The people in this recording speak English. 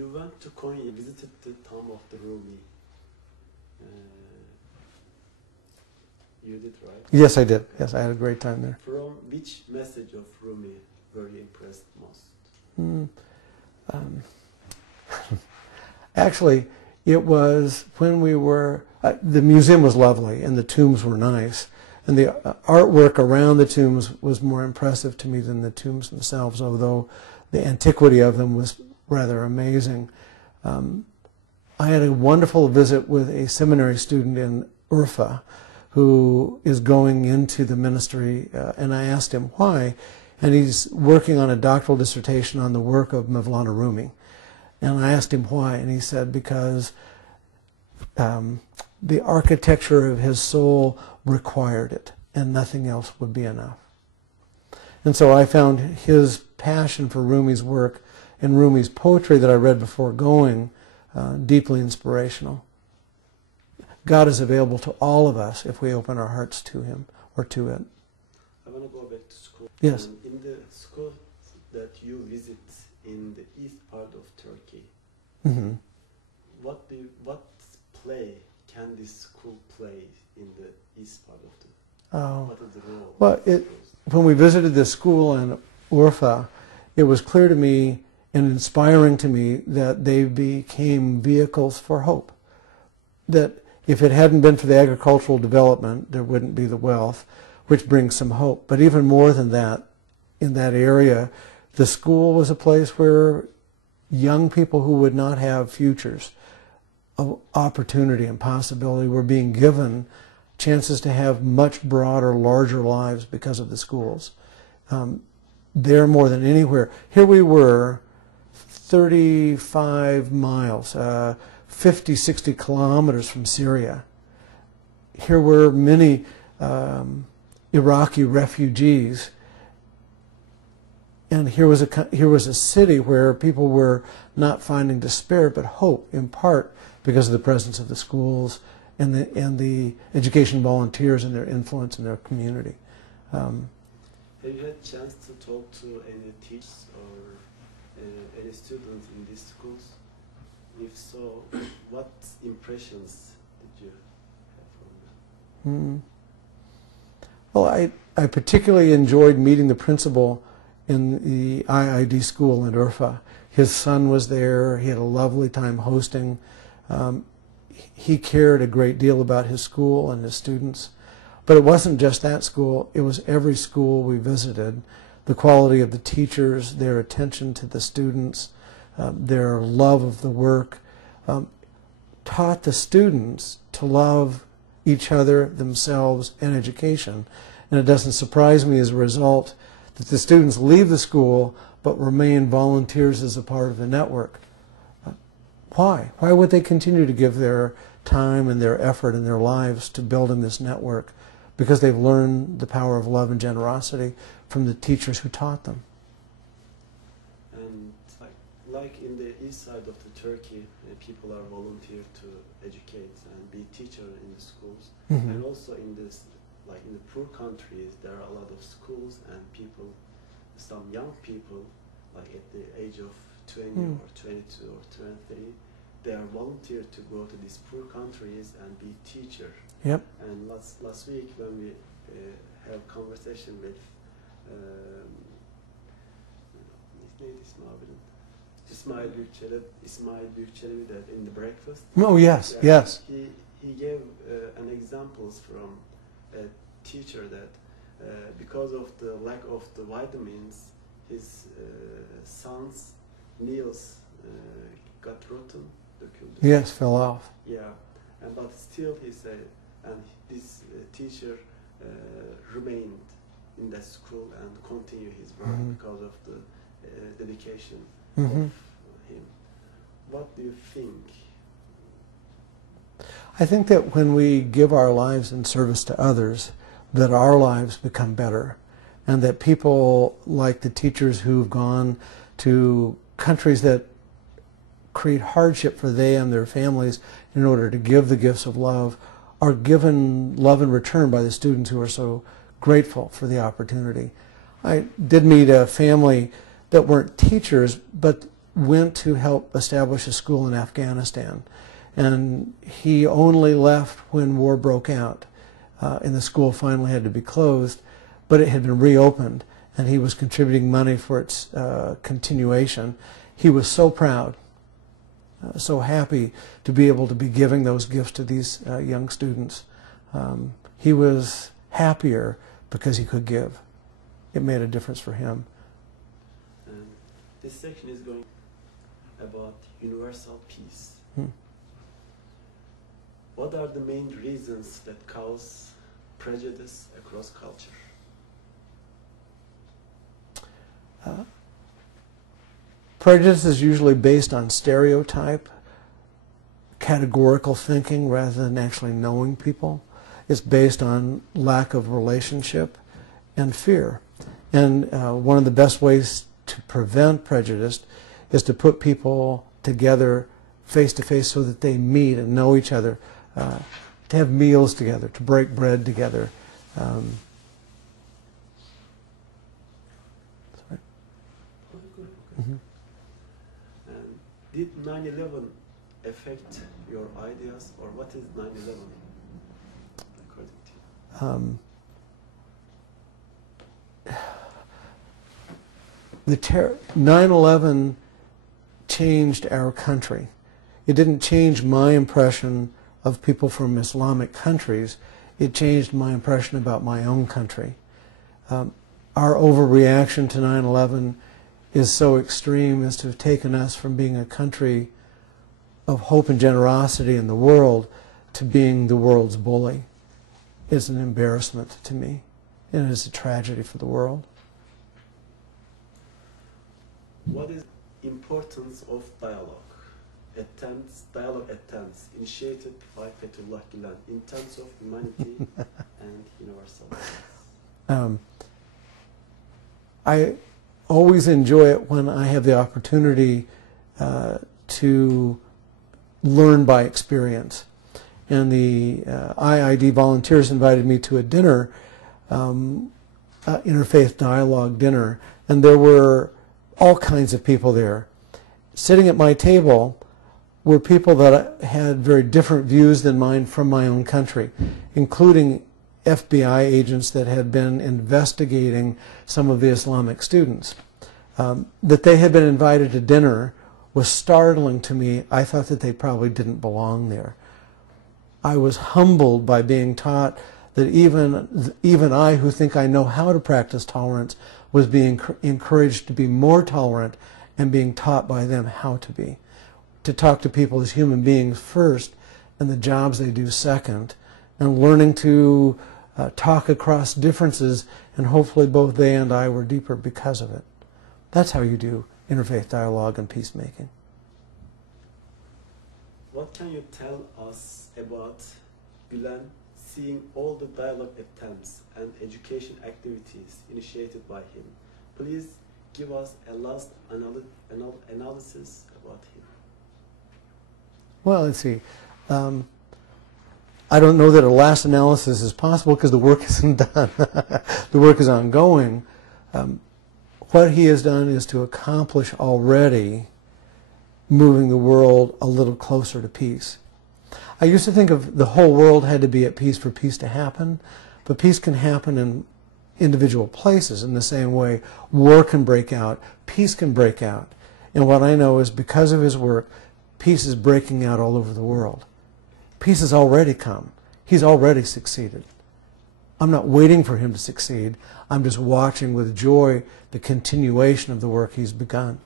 you went to Konya, visited the tomb of the Rumi. You did, right? Yes, I did. Yes, I had a great time there. From which message of Rumi were you impressed most? Actually, it was when we were, the museum was lovely and the tombs were nice. And the artwork around the tombs was more impressive to me than the tombs themselves, although the antiquity of them was rather amazing. I had a wonderful visit with a seminary student in Urfa who is going into the ministry, and I asked him why. And he's working on a doctoral dissertation on the work of Mevlana Rumi. And I asked him why, and he said because the architecture of his soul required it, and nothing else would be enough. And so I found his passion for Rumi's work and Rumi's poetry that I read before going deeply inspirational. God is available to all of us if we open our hearts to Him or to it. I want to go back to school. Yes. In the school that you visit in the east part of Turkey, what play can this school play in the east part of the? What is the role? Well, when we visited this school in Urfa, it was clear to me and inspiring to me that they became vehicles for hope. That if it hadn't been for the agricultural development, there wouldn't be the wealth, which brings some hope. But even more than that, in that area, the school was a place where young people who would not have futures of opportunity and possibility were being given chances to have much broader, larger lives because of the schools. There more than anywhere. Here we were, 35 miles, 50, 60 kilometers from Syria. Here were many Iraqi refugees, and here was a city where people were not finding despair but hope, in part because of the presence of the schools and the education volunteers and their influence in their community. Have you had a chance to talk to any teachers or any students in these schools? If so, what impressions did you have from them? Well, I particularly enjoyed meeting the principal in the IID school in Urfa. His son was there. He had a lovely time hosting. He cared a great deal about his school and his students. But it wasn't just that school. It was every school we visited. The quality of the teachers, their attention to the students, their love of the work, taught the students to love each other, themselves, and education. And it doesn't surprise me as a result that the students leave the school but remain volunteers as a part of the network. Why? Why would they continue to give their time and their effort and their lives to building this network? Because they've learned the power of love and generosity from the teachers who taught them. And like in the east side of the Turkey, people are volunteer to educate and be teacher in the schools. And also in this, like in the poor countries, there are a lot of schools and people, some young people, like at the age of 20 or 22 or 23, they are volunteer to go to these poor countries and be teacher. Yep. And last week when we have conversation with İsmail Büyükçelebi that in the breakfast. Oh yes, yes. He gave an examples from a teacher that because of the lack of the vitamins, his son's nails got rotten. Yes, fell off. Yeah, but still he said, and this teacher remained in that school and continued his work because of the dedication of him. What do you think? I think that when we give our lives in service to others, that our lives become better, and that people like the teachers who've gone to countries that create hardship for they and their families in order to give the gifts of love are given love in return by the students who are so grateful for the opportunity. I did meet a family that weren't teachers, but went to help establish a school in Afghanistan. And he only left when war broke out, and the school finally had to be closed, but it had been reopened, and he was contributing money for its continuation. He was so proud, so happy to be able to be giving those gifts to these young students. He was happier because he could give. It made a difference for him. This section is going about universal peace. What are the main reasons that cause prejudice across culture? Prejudice is usually based on stereotype, categorical thinking rather than actually knowing people. It's based on lack of relationship and fear. And one of the best ways to prevent prejudice is to put people together face to face so that they meet and know each other, to have meals together, to break bread together. Did 9/11 affect your ideas, or what is 9/11 according to you? 9/11 changed our country. It didn't change my impression of people from Islamic countries. It changed my impression about my own country. Our overreaction to 9/11 is so extreme as to have taken us from being a country of hope and generosity in the world to being the world's bully. It's an embarrassment to me, and it is a tragedy for the world. What is the importance of dialogue attempts initiated by Fethullah Gulen in terms of humanity and universalism? I always enjoy it when I have the opportunity to learn by experience. And the IID volunteers invited me to a dinner, interfaith dialogue dinner, and there were all kinds of people there. Sitting at my table were people that had very different views than mine from my own country, including FBI agents that had been investigating some of the Islamic students. That they had been invited to dinner was startling to me. I thought that they probably didn't belong there. I was humbled by being taught that even I, who think I know how to practice tolerance, was being encouraged to be more tolerant and being taught by them how to be. To talk to people as human beings first and the jobs they do second, and learning to talk across differences, and hopefully both they and I were deeper because of it. That's how you do interfaith dialogue and peacemaking. What can you tell us about Gulen seeing all the dialogue attempts and education activities initiated by him? Please give us a last analysis about him. Well, let's see. I don't know that a last analysis is possible because the work isn't done. The work is ongoing. What he has done is to accomplish already moving the world a little closer to peace. I used to think of the whole world had to be at peace for peace to happen, but peace can happen in individual places in the same way war can break out, peace can break out. And what I know is because of his work, peace is breaking out all over the world. Peace has already come. He's already succeeded. I'm not waiting for him to succeed. I'm just watching with joy the continuation of the work he's begun.